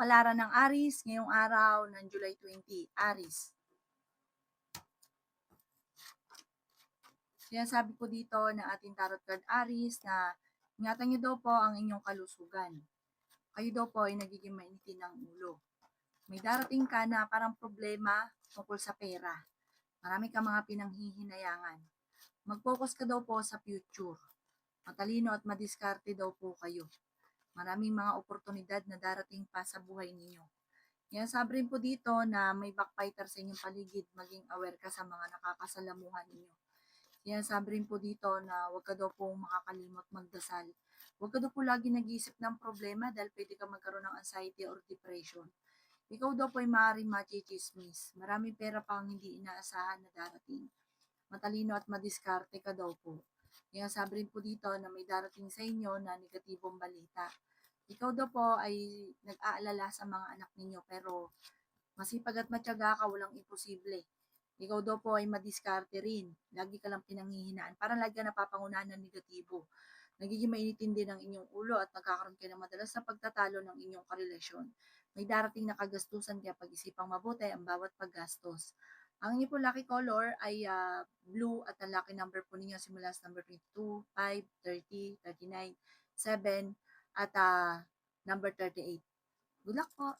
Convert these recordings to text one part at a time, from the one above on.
Kapalaran ng Aries ngayong araw ng July 20. Aries. Sinasabi po dito ng ating tarot card Aries na ingatan niyo daw po ang inyong kalusugan. Kayo daw po ay nagiging mainitin ng ulo. May darating ka na parang problema tungkol sa pera. Marami ka mga pinanghihinayangan. Mag-focus ka daw po sa future. Matalino at madiskarte daw po kayo. Maraming mga oportunidad na darating pa sa buhay ninyo. Yan, sabi rin po dito na may backbiter sa inyong paligid, maging aware ka sa mga nakakasalamuhan ninyo. Yan, sabi rin po dito na huwag ka daw po makakalimot magdasal. Huwag ka daw po lagi nag-iisip ng problema dahil pwede ka magkaroon ng anxiety or depression. Ikaw daw po ay maaaring machichismis. Maraming pera pa ang hindi inaasahan na darating. Matalino at madiskarte ka daw po. Yan, sabi rin po dito na may darating sa inyo na negatibong balita. Ikaw daw po ay nag-aalala sa mga anak ninyo pero masipag at matyaga ka, walang imposible. Ikaw daw po ay madiskarte rin. Lagi ka lang pinanghihinaan. Parang lagi ka napapangunahan ng negatibo. Nagiging mainitin din ang inyong ulo at nagkakaroon kayo ng madalas na pagtatalo ng inyong karelasyon. May darating na kagastusan kaya pag-isipang mabuti ang bawat paggastos. Ang inyo po lucky color ay blue at ang lucky number po ninyo simula sa number 22, 5, 30, 39, 7 at number 38. Good luck po!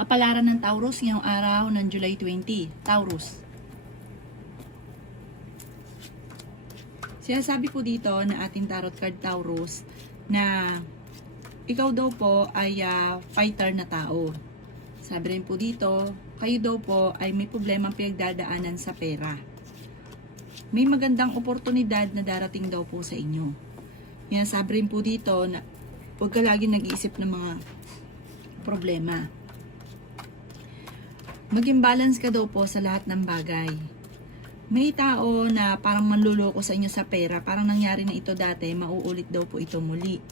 Kapalaran ng Taurus ngayong araw ng July 20. Taurus. Sinasabi po dito na ating tarot card Taurus na ikaw daw po ay fighter na tao. Sabi rin po dito, kayo daw po ay may problemang pinagdadaanan sa pera. May magandang oportunidad na darating daw po sa inyo. Yan, sabi rin po dito na huwag ka lagi nag-iisip ng mga problema. Maging balance ka daw po sa lahat ng bagay. May tao na parang manluloko sa inyo sa pera, parang nangyari na ito dati, mauulit daw po ito muli.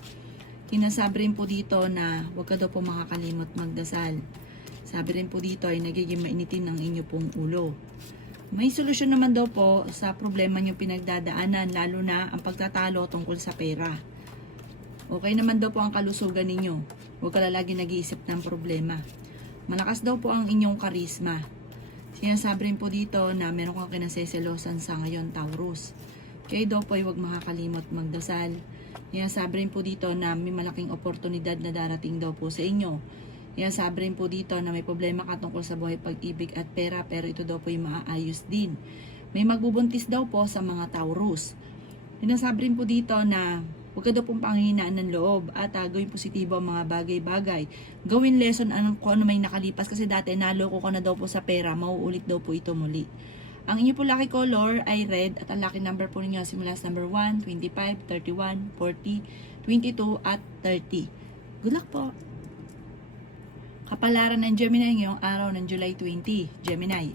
Kinasabi rin po dito na huwag ka daw po makakalimot magdasal. Sabi rin po dito ay nagiging mainitin ang inyo pong ulo. May solusyon naman daw po sa problema nyo pinagdadaanan, lalo na ang pagtatalo tungkol sa pera. Okay naman daw po ang kalusugan ninyo. Huwag ka lagi nag-iisip ng problema. Malakas daw po ang inyong karisma. Sinasabi rin po dito na meron kang kinaseselosan sa ngayon, Taurus. Kayo daw po ay huwag makakalimot magdasal. Sinasabi rin po dito na may malaking oportunidad na darating daw po sa inyo. Sinasabi rin po dito na may problema ka tungkol sa buhay pag-ibig at pera pero ito daw po ay maaayos din. May magbubuntis daw po sa mga Taurus. Sinasabi rin po dito na huwag ka daw pong panghihinaan ng loob at gawin positibo ang mga bagay-bagay. Gawin lesson kung ano may nakalipas kasi dati naloko ka na daw po sa pera, mauulit daw po ito muli. Ang inyo po lucky color ay red at ang lucky number po ninyo simula sa number 1, 25, 31, 40, 22 at 30. Good luck po! Kapalaran ng Gemini ngayong araw ng July 20. Gemini.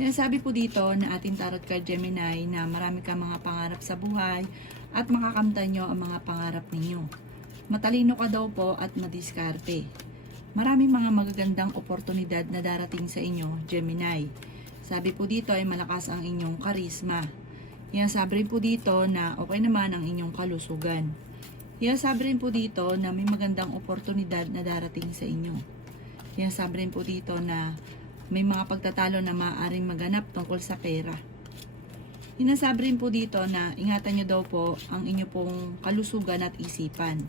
Sinasabi po dito na ating tarot card Gemini na marami kang mga pangarap sa buhay at makakamtan nyo ang mga pangarap ninyo. Matalino ka daw po at madiskarte. Maraming mga magagandang oportunidad na darating sa inyo, Gemini. Sabi po dito ay malakas ang inyong karisma. Sabi rin po dito na okay naman ang inyong kalusugan. Sabi rin po dito na may magandang oportunidad na darating sa inyo. Sabi rin po dito na may mga pagtatalo na maaaring maganap tungkol sa pera. Sinasabi rin po dito na ingatan nyo daw po ang inyo pong kalusugan at isipan.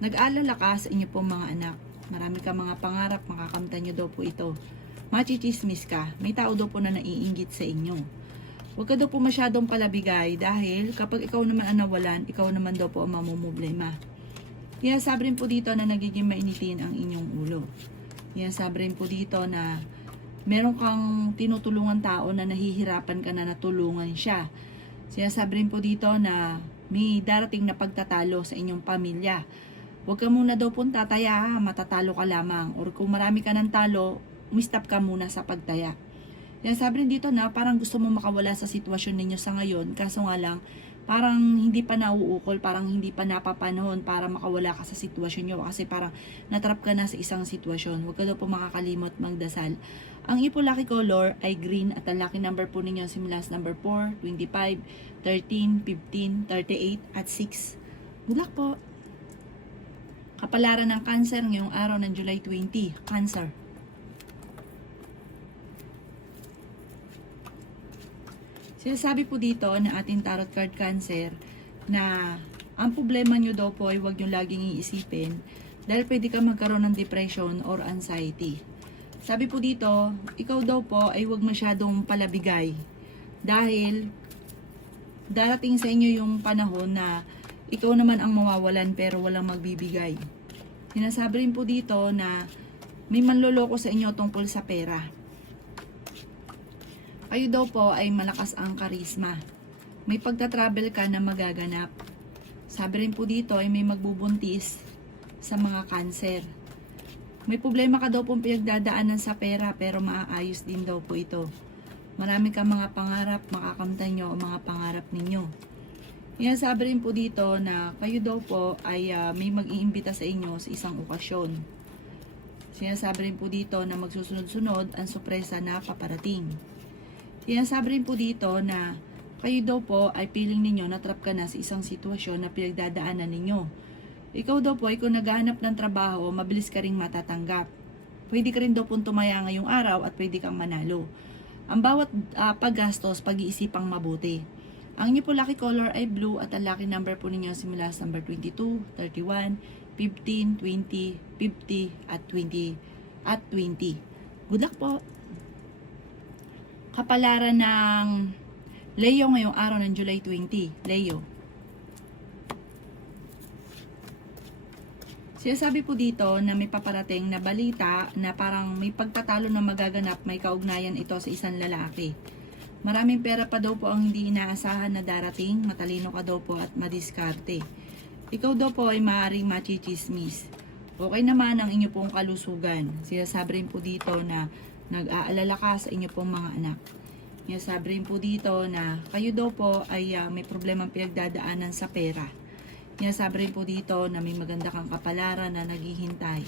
Nag-aalala ka sa inyo pong mga anak. Marami ka mga pangarap, makakamtan nyo daw po ito. Machichismis ka, may tao daw po na naiinggit sa inyo. Huwag ka daw po masyadong palabigay dahil kapag ikaw naman ang nawalan, ikaw naman daw po ang mamumblema. Sabi rin po dito na nagiging mainitin ang inyong ulo. Sabi rin po dito na meron kang tinutulungan tao na nahihirapan ka na natulungan siya. Sinasabi rin po dito na may darating na pagtatalo sa inyong pamilya. Huwag ka muna daw pong tataya, matatalo ka lamang. Or kung marami ka ng talo, umistop ka muna sa pagtaya. Sinasabi rin dito na parang gusto mo makawala sa sitwasyon ninyo sa ngayon, kaso nga lang, parang hindi pa nauukol, parang hindi pa napapanahon para makawala ka sa sitwasyon nyo kasi parang natrap ka na sa isang sitwasyon. Huwag ka daw po makakalimot magdasal. Ang ipo lucky color ay green at ang lucky number po ninyo simula sa number 4, 25, 13, 15, 38 at 6. Good luck po. Kapalaran ng Cancer ngayong araw ng July 20. Cancer. Sinasabi po dito na ating tarot card Cancer na ang problema nyo daw po ay huwag nyo laging iisipin dahil pwede ka magkaroon ng depression or anxiety. Sabi po dito, ikaw daw po ay huwag masyadong palabigay dahil darating sa inyo yung panahon na ikaw naman ang mawawalan pero walang magbibigay. Sinasabi rin po dito na may manloloko sa inyo tungkol sa pera. Kayo daw po ay malakas ang karisma. May pagta-travel ka na magaganap. Sabi rin po dito ay may magbubuntis sa mga Cancer. May problema ka daw pong pinagdadaanan sa pera pero maaayos din daw po ito. Marami kang mga pangarap, makakamtan nyo ang mga pangarap ninyo. Yan sabi rin po dito na kayo daw po ay may mag-iimbita sa inyo sa isang okasyon. Sinasabi rin po dito na magsusunod-sunod ang sorpresa na paparating. Sinasabi rin po dito na kayo daw po ay feeling ninyo na trap ka na sa isang sitwasyon na pinagdadaanan ninyo. Ikaw daw po ay kung naghahanap ng trabaho, mabilis ka ring matatanggap. Pwede ka rin daw pong tumaya ngayong araw at pwede kang manalo. Ang bawat paggastos, pag-iisipang mabuti. Ang inyo po lucky color ay blue at ang lucky number po ninyo simula sa number 22, 31, 15, 20, 50 at 20 at 20. Good luck po! Kapalaran ng Leo ngayong araw ng July 20. Leo. Sinasabi po dito na may paparating na balita na parang may pagtatalo na magaganap, may kaugnayan ito sa isang lalaki. Maraming pera pa daw po ang hindi inaasahan na darating, matalino ka daw po at madiskarte. Ikaw daw po ay maaaring machichismis. Okay naman ang inyo pong kalusugan. Sinasabi rin po dito na nag-aalala ka sa inyo pong mga anak. Sinasabi rin po dito na kayo daw po ay may problemang pinagdadaanan sa pera. Sinasabi rin po dito na may maganda kang kapalaran na naghihintay.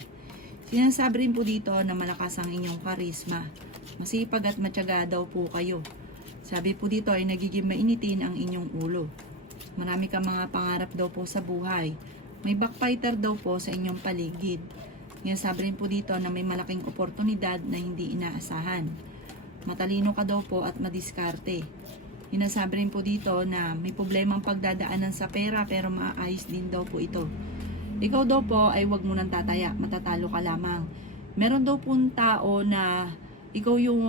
Sinasabi rin po dito na malakas ang inyong karisma. Masipag at matyaga daw po kayo. Sabi po dito ay nagiging mainitin ang inyong ulo. Marami kang mga pangarap daw po sa buhay. May backfighter daw po sa inyong paligid. Sinasabi rin po dito na may malaking oportunidad na hindi inaasahan. Matalino ka daw po at madiskarte. Sinasabi rin po dito na may problemang pagdadaanan sa pera pero maaayos din daw po ito. Ikaw daw po ay huwag mo nang tataya, matatalo ka lamang. Meron daw pong tao na ikaw yung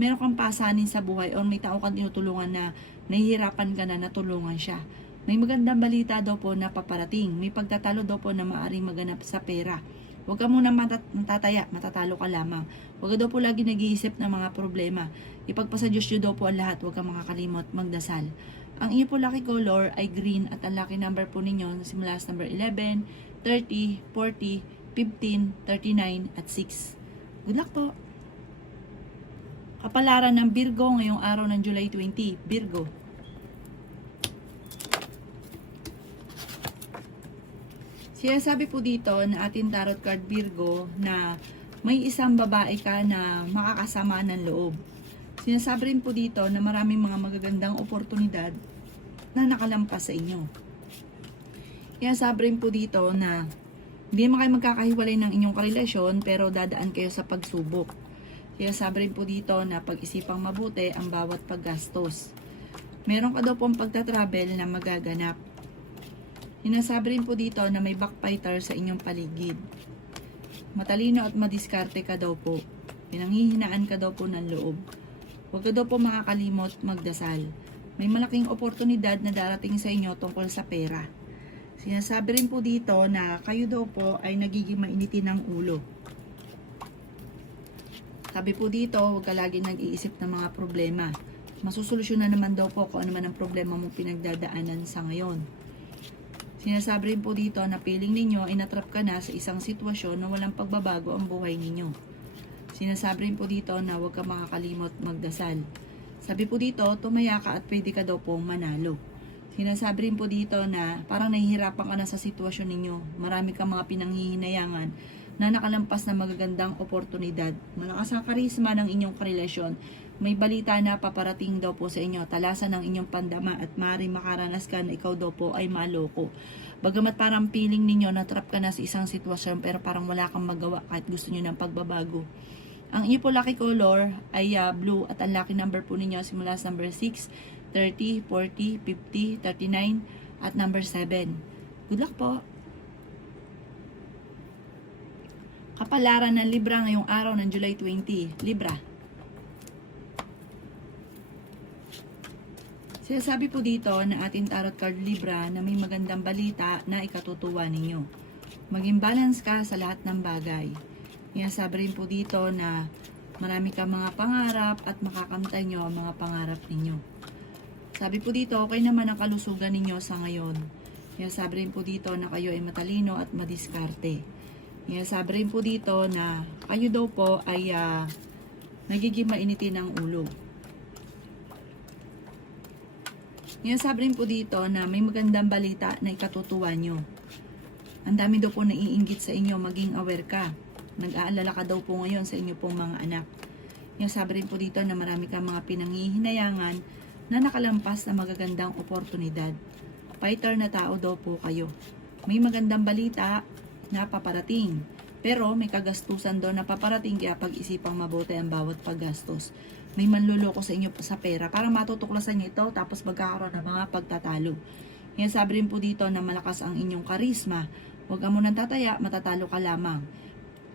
meron kang pasanin sa buhay o may tao kang tinutulungan na nahihirapan ka na natulungan siya. May magandang balita daw po na paparating. May pagtatalo daw po na maaaring maganap sa pera. Huwag ka muna matataya, matatalo ka lamang. Huwag ka daw po lagi nag-iisip ng mga problema. Ipagpasa Diyos nyo daw po ang lahat. Huwag ka makakalimot magdasal. Ang inyo po lucky color ay green at ang lucky number po ninyo simula sa number 11, 30, 40, 15, 39 at 6. Good luck po! Kapalaran ng Virgo ngayong araw ng July 20. Virgo. Sinasabi po dito na ating tarot card Virgo na may isang babae ka na makakasama ng loob. Sinasabi rin po dito na maraming mga magagandang oportunidad na nakalampas sa inyo. Sinasabi rin po dito na hindi naman kayo magkakahiwalay ng inyong karelasyon pero dadaan kayo sa pagsubok. Sinasabi rin po dito na pag-isipang mabuti ang bawat paggastos. Meron ka daw pong pagta-travel na magaganap. Sinasabi rin po dito na may backfighter sa inyong paligid. Matalino at madiskarte ka daw po. Pinanghihinaan ka daw po ng loob. Huwag ka daw po makakalimot magdasal. May malaking oportunidad na darating sa inyo tungkol sa pera. Sinasabi rin po dito na kayo daw po ay nagiging mainitin ng ulo. Sabi po dito, huwag ka lagi nag-iisip ng mga problema. Masusolusyonan naman daw po kung ano man ang problema mong pinagdadaanan sa ngayon. Sinasabi rin po dito na feeling ninyo ay natrap ka na sa isang sitwasyon na walang pagbabago ang buhay ninyo. Sinasabi rin po dito na huwag ka makakalimot magdasal. Sabi po dito, tumaya ka at pwede ka daw pong manalo. Sinasabi rin po dito na parang nahihirapan ka na sa sitwasyon ninyo. Marami kang mga pinanghihinayangan na nakalampas na magagandang oportunidad. Malakas ang karisma ng inyong karelasyon. may balita na paparating daw po sa inyo, talasan ng inyong pandama at maaaring makaranas ka na ikaw daw po ay maloko. Bagamat parang feeling ninyo na trap ka na sa isang sitwasyon pero parang wala kang magawa kahit gusto nyo ng pagbabago. Ang inyo po lucky color ay blue at ang lucky number po ninyo simula sa number 6, 30, 40, 50, 39 at number 7. Good luck po! Kapalaran ng Libra ngayong araw ng July 20. Libra. Sinasabi po dito na ating tarot card Libra na may magandang balita na ikatutuwa ninyo. Maging balance ka sa lahat ng bagay. Sinasabi rin po dito na marami kang mga pangarap at makakamtan nyo ang mga pangarap ninyo. Sabi po dito, okay naman ang kalusugan ninyo sa ngayon. Sinasabi rin po dito na kayo ay matalino at madiskarte. Sinasabi rin po dito na kayo daw po ay nagiging mainitin ng ulo. Sabi rin po dito na may magandang balita na ikatutuwa nyo. Ang dami daw po naiinggit sa inyo, maging aware ka. Nag-aalala ka daw po ngayon sa inyo pong mga anak. Sabi rin po dito na marami kang mga pinanghihinayangan na nakalampas na magagandang oportunidad. Fighter na tao daw po kayo. May magandang balita na paparating. Pero may kagastusan daw na paparating kaya pag-isipang mabuti ang bawat paggastos. May manluloko sa inyo sa pera para matutuklasan nyo ito tapos magkakaroon ng mga pagtatalo. Sabi rin po dito na malakas ang inyong karisma. Huwag ka munang tataya, matatalo ka lamang.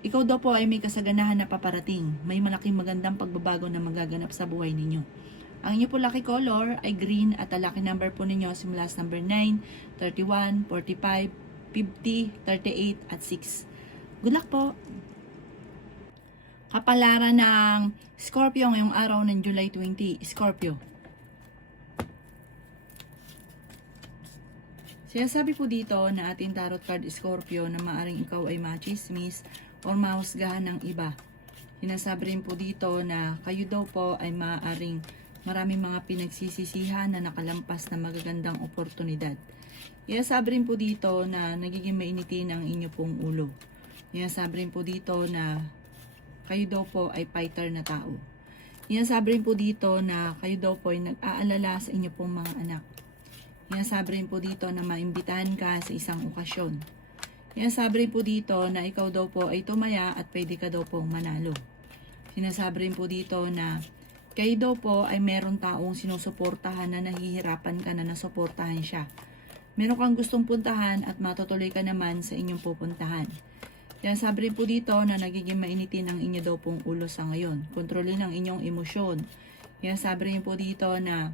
Ikaw daw po ay may kasaganahan na paparating. May malaking magandang pagbabago na magaganap sa buhay ninyo. Ang inyo po lucky color ay green at ang lucky number po ninyo simula sa number 9, 31, 45, 50, 38 at 6. Good luck po! Kapalaran ng Scorpio ngayong araw ng July 20. Scorpio. Sinasabi po dito na ating tarot card Scorpio na maaring ikaw ay machismis o mahusgahan ng iba. Sinasabi rin po dito na kayo daw po ay maaring maraming mga pinagsisisihan na nakalampas na magagandang oportunidad. Sinasabi rin po dito na nagiging mainitin ang inyo pong ulo. Sinasabi rin po dito na kayo daw po ay fighter na tao. Sinasabi rin po dito na kayo daw po ay nag-aalala sa inyo pong mga anak. Sinasabi rin po dito na maimbitahan ka sa isang okasyon. Sinasabi rin po dito na ikaw daw po ay tumaya at pwede ka daw pong manalo. Sinasabi rin po dito na kayo daw po ay meron taong sinusuportahan na nahihirapan ka na nasuportahan siya. Meron kang gustong puntahan at matutuloy ka naman sa inyong pupuntahan. Sabi rin po dito na nagiging mainitin ang inyo daw pong ulo sa ngayon. Kontrolin ang inyong emosyon. Sabi rin po dito na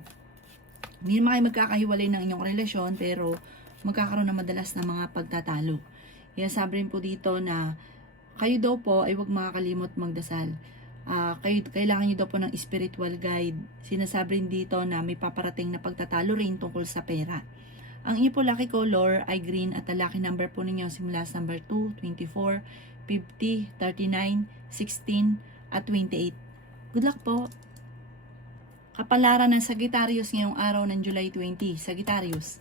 hindi naman kayo magkakahiwalay ng inyong relasyon pero magkakaroon na madalas ng mga pagtatalo. Sabi rin po dito na kayo daw po ay huwag makakalimot magdasal. Kailangan nyo daw po ng spiritual guide. Sinasabi rin dito na may paparating na pagtatalo rin tungkol sa pera. Ang inyo po lucky color ay green at ang lucky number po ninyo simula sa number 2, 24, 50, 39, 16 at 28. Good luck po! Kapalaran ng Sagittarius ngayong araw ng July 20. Sagittarius.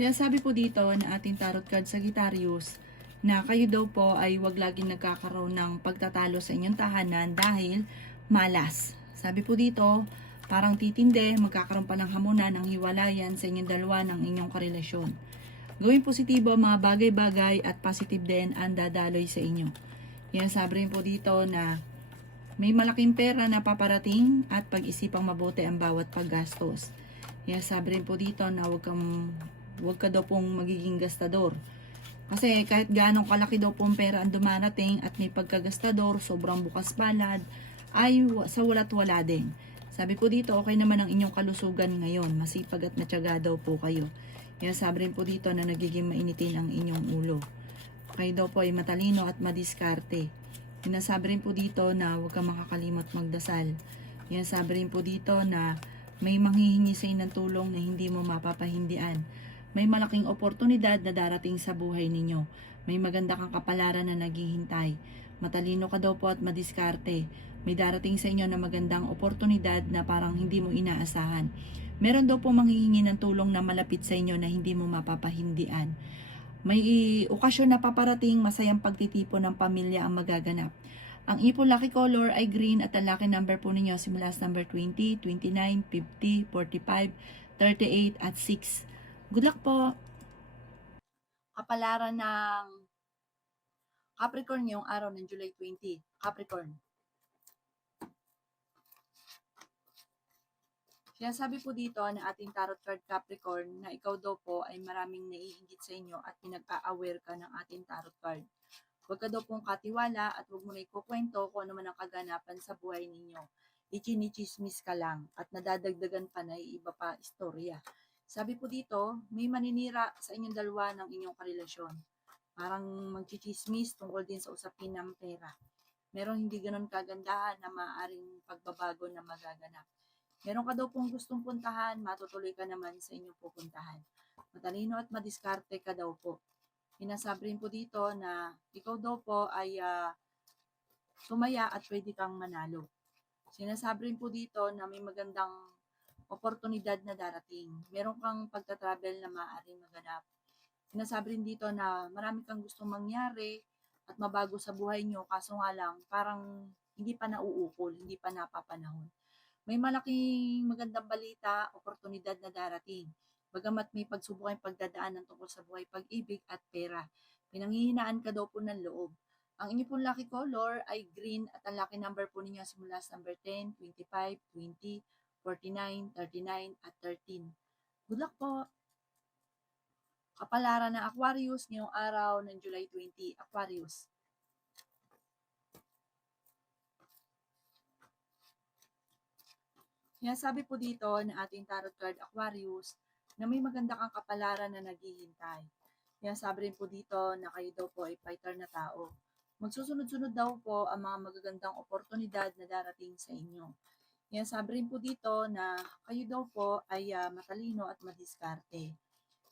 Sinasabi po dito na ating tarot card Sagittarius na kayo daw po ay wag laging nagkakaroon ng pagtatalo sa inyong tahanan dahil malas. Sabi po dito, parang titinde, magkakaroon pa ng hamunan ng hiwalayan sa inyong dalawa ng inyong karelasyon. Gawing positibo ang mga bagay-bagay at positive din ang dadaloy sa inyo. Sabi rin po dito na may malaking pera na paparating at pag-isipang mabuti ang bawat paggastos. Sabi rin po dito na wag ka daw pong magiging gastador. Kasi kahit gaano kalaki daw pong pera ang dumarating at may pagkagastador, sobrang bukas palad, ay sa wala't wala din. Sabi po dito, okay naman ang inyong kalusugan ngayon. Masipag at matyaga daw po kayo. Sabi rin po dito na nagiging mainitin ang inyong ulo. Kayo daw po ay matalino at madiskarte. Sinasabi rin po dito na huwag kang makakalimot magdasal. Sabi rin po dito na may manghihingi sa ng tulong na hindi mo mapapahindian. May malaking oportunidad na darating sa buhay ninyo. May maganda kang kapalaran na naghihintay. Matalino ka daw po at madiskarte. May darating sa inyo na magandang oportunidad na parang hindi mo inaasahan. Meron daw po manghihingi ng tulong na malapit sa inyo na hindi mo mapapahindian. May okasyon na paparating, masayang pagtitipon ng pamilya ang magaganap. Ang ipon lucky color ay green at ang lucky number po ninyo simula sa number 20, 29, 50, 45, 38 at 6. Good luck po! Kapalaran ng Capricorn ngayong araw ng July 20. Capricorn. Kaya sabi po dito ng ating tarot card Capricorn na ikaw daw po ay maraming naiinggit sa inyo at pinag-a-aware ka ng ating tarot card. Huwag ka daw pong katiwala at huwag mo na ikukwento kung ano man ang kaganapan sa buhay ninyo. Ichinichismis ka lang at nadadagdagan pa na iba pa istorya. Sabi po dito, may maninira sa inyong dalawa ng inyong karelasyon. Parang magchichismis tungkol din sa usapin ng pera. Merong hindi ganun kagandahan na maaaring pagbabago na magaganap. Meron ka daw pong gustong puntahan, matutuloy ka naman sa inyong pupuntahan. Matalino at madiskarte ka daw po. Pinasabi rin po dito na ikaw daw po ay sumaya at pwede kang manalo. Sinasabi rin po dito na may magandang oportunidad na darating. Meron kang pagta-travel na maaaring maganap. Sinasabi rin dito na marami kang gustong mangyari at mabago sa buhay nyo, kaso nga lang parang hindi pa nauukol, hindi pa napapanahon. May malaking magandang balita, oportunidad na darating. Bagamat may pagsubok kayong pagdadaanan tungkol sa buhay, pag-ibig at pera. Pinanghihinaan ka daw po ng loob. Ang inyo pong lucky color ay green at ang lucky number po ninyo simula sa number 10, 25, 20, 49, 39 at 13. Good luck po! Kapalaran ng Aquarius ngayong araw ng July 20. Aquarius. Kaya sabi po dito na ating tarot card Aquarius na may maganda kang kapalaran na naghihintay. Kaya sabi rin po dito na kayo daw po ay fighter na tao. Magsusunod-sunod daw po ang mga magagandang oportunidad na darating sa inyo. Kaya sabi rin po dito na kayo daw po ay matalino at madiskarte.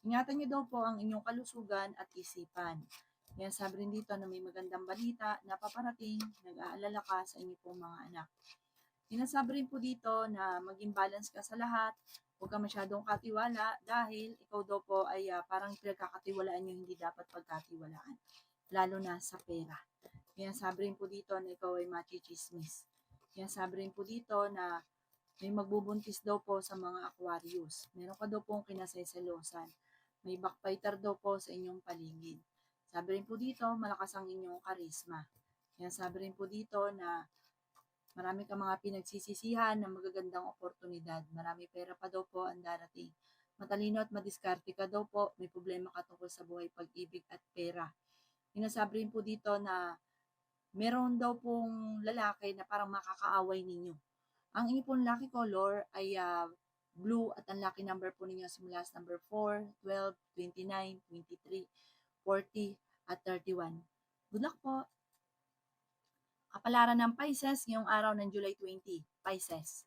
Ingatan niyo daw po ang inyong kalusugan at isipan. Kaya sabi rin dito na may magandang balita na paparating, nag-aalala ka sa inyong pong mga anak. Sinasabi rin po dito na maging balance ka sa lahat, huwag ka masyadong katiwala dahil ikaw daw po ay parang pinagkakatiwalaan nyo hindi dapat pagkatiwalaan, lalo na sa pera. Kaya sabi rin po dito na ikaw ay machichismis. Kaya sabi rin po dito na may magbubuntis daw po sa mga Aquarius. Meron ka daw pong kinaseselosan. May backfighter daw po sa inyong paligid. Sabi rin po dito, malakas ang inyong karisma. Kaya sabi rin po dito na marami ka mga pinagsisisihan ng magagandang oportunidad. Marami pera pa daw po ang darating. Matalino at madiskarte ka daw po. May problema ka tungkol sa buhay, pag-ibig at pera. Sinasabi rin po dito na meron daw pong lalaki na parang makakaaway ninyo. Ang inyo pong lucky color ay blue at ang lucky number po ninyo simula sa number 4, 12, 29, 23, 40 at 31. Good luck po! Kapalaran ng Pisces ngayong araw ng July 20. Pisces.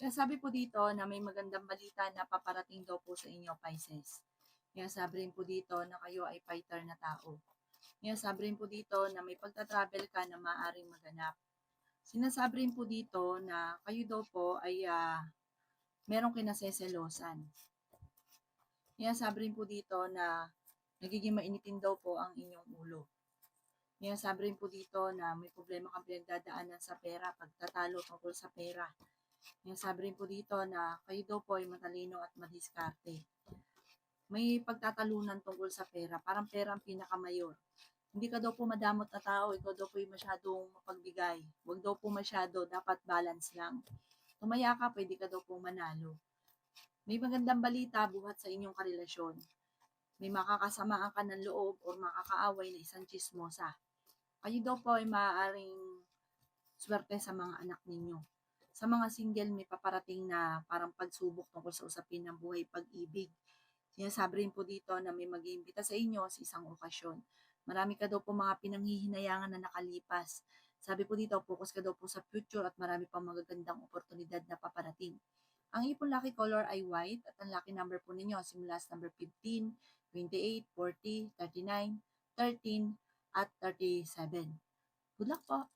Kaya sabi po dito na may magandang balita na paparating daw po sa inyo, Pisces. Kaya sabi rin po dito na kayo ay fighter na tao. Kaya sabi rin po dito na may pagta-travel ka na maaaring maganap. Sinasabi rin po dito na kayo daw po ay merong kinaseselosan. Kaya sabi rin po dito na nagiging mainitin daw po ang inyong ulo. Kaya sabi rin po dito na may problema kang pinagdadaanan sa pera, pagtatalo tungkol sa pera. Kaya sabi rin po dito na kayo daw po ay matalino at madiskarte. May pagtatalunan tungkol sa pera, parang pera ang pinakamayor. Hindi ka daw po madamot na tao, ikaw daw po ay masyadong mapagbigay. Huwag daw po masyado, dapat balance lang. Tumaya ka, pwede ka daw po manalo. May magandang balita buhat sa inyong karelasyon. May makakasamaan ka ng loob o makakaaway na isang chismosa. Kayo daw po ay maaaring swerte sa mga anak ninyo. Sa mga single, may paparating na parang pagsubok tungkol sa usapin ng buhay, pag-ibig. Sinasabi rin po dito na may mag-iimbita sa inyo sa isang okasyon. Marami ka daw po mga pinanghihinayangan na nakalipas. Sabi po dito, focus ka daw po sa future at marami pang magagandang oportunidad na paparating. Ang ipon lucky color ay white at ang lucky number po ninyo simula sa number 15, 28, 40, 39, 13 at 37. Good luck po!